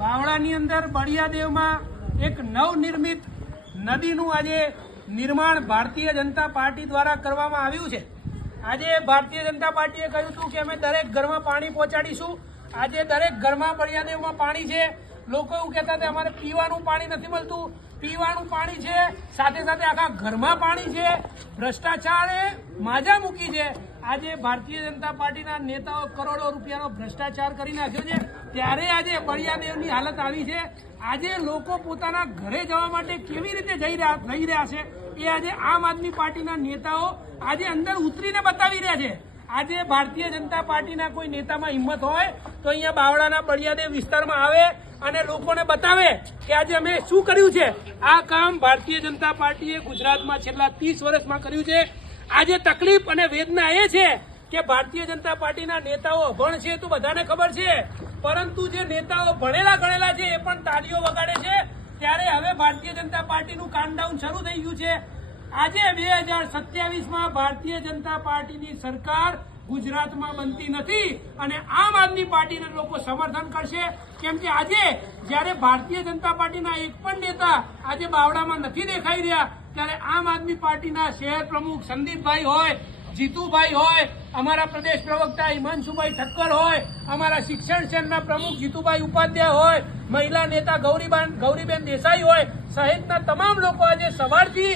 બાવળાની અંદર બળિયાદેવમાં એક નવનિર્મિત નદીનું આજે નિર્માણ ભારતીય જનતા પાર્ટી દ્વારા કરવામાં આવ્યું છે। આજે ભારતીય જનતા પાર્ટીએ કહ્યું હતું કે અમે દરેક ઘરમાં પાણી પહોંચાડીશું। આજે દરેક ઘરમાં બળિયાદેવમાં પાણી છે। લોકો એવું કહેતા હતા અમારે પીવાનું પાણી નથી મળતું, પીવાનું પાણી છે, સાથે સાથે આખા ઘરમાં પાણી છે। ભ્રષ્ટાચારે માજા મૂકી છે। આજે ભારતીય જનતા પાર્ટીના નેતાઓ કરોડો રૂપિયાનો ભ્રષ્ટાચાર કરી નાખ્યો છે, ત્યારે આજે બળિયાદેવની હાલત આવી છે। આજે લોકો પોતાના ઘરે જવા માટે કેવી રીતે જઈ રહ્યા છે એ આજે આમ આદમી પાર્ટીના નેતાઓ આજે અંદર ઉતરીને બતાવી રહ્યા છે। આજે ભારતીય જનતા પાર્ટીના કોઈ નેતામાં હિંમત હોય તો અહીંયા બાવળાના બળિયાદેવ વિસ્તારમાં આવે અને લોકોને બતાવે કે આજે અમે શું કર્યું છે। આ કામ ભારતીય જનતા પાર્ટીએ ગુજરાતમાં છેલ્લા 30 વર્ષમાં કર્યું છે। આજે તકલીફ અને વેદના એ છે કે ભારતીય જનતા પાર્ટીના નેતાઓ અભણ છે તો બધાને ખબર છે, પરંતુ જે નેતાઓ ભણેલા ગણેલા છે એ પણ તાળીઓ વગાડે છે। ત્યારે હવે ભારતીય જનતા પાર્ટીનું કાઉન્ટડાઉન શરૂ થઈ ગયું છે। આજે 2027માં ભારતીય જનતા પાર્ટીની સરકાર ગુજરાતમાં બનતી નથી અને આમ આદમી પાર્ટીને લોકો સમર્થન કરશે, કેમ કે આજે જ્યારે ભારતીય જનતા પાર્ટીના એક પણ નેતા આજે બાવળામાં નથી દેખાઈ રહ્યા, ત્યારે આમ આદમી પાર્ટીના શહેર પ્રમુખ સંદીપભાઈ હોય, જીતુભાઈ હોય, અમારા પ્રદેશ પ્રવક્તા હિમાંશુભાઈ ઠક્કર હોય, અમારા શિક્ષણ સેલના પ્રમુખ જીતુભાઈ ઉપાધ્યાય હોય, મહિલા નેતા ગૌરીબેન દેસાઈ હોય સહિતના તમામ લોકો આજે સવારથી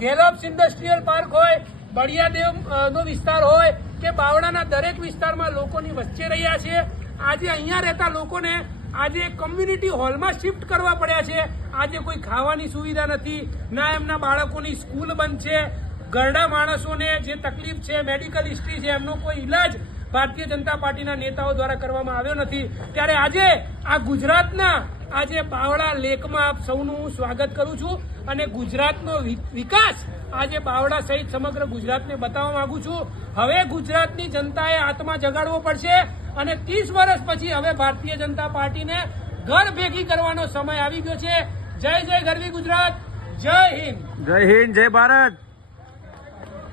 ગેલોપ્સ ઇન્ડસ્ટ્રીયલ પાર્ક હોય, બળિયાદેવનો વિસ્તાર હોય કે બાવળાના દરેક વિસ્તારમાં લોકોની વચ્ચે રહ્યા છે। આજે અહીંયા રહેતા લોકોને આજે કમ્યુનિટી હોલમાં શિફ્ટ કરવા પડ્યા છે। આજે કોઈ ખાવાની સુવિધા નથી, ના એમના બાળકોની સ્કૂલ બંધ છે, ઘરડા માણસોને જે તકલીફ છે, મેડિકલ હિસ્ટ્રી છે, એમનો કોઈ ઇલાજ ભારતીય જનતા પાર્ટીના નેતાઓ દ્વારા કરવામાં આવ્યો નથી। ત્યારે આજે આ ગુજરાતના આજે બાવળા લેકમાં આપ સૌનું હું સ્વાગત કરું છું અને ગુજરાતનો વિકાસ આજે બાવળા સહિત સમગ્ર ગુજરાતને બતાવવા માંગુ છું। હવે ગુજરાતની જનતાએ આત્મા જગાડવો પડશે અને 30 વર્ષ પછી હવે ભારતીય જનતા પાર્ટીને ઘર ભેગી કરવાનો સમય આવી ગયો છે। જય જય ગરવી ગુજરાત, જય હિન્દ, જય હિન્દ, જય ભારત।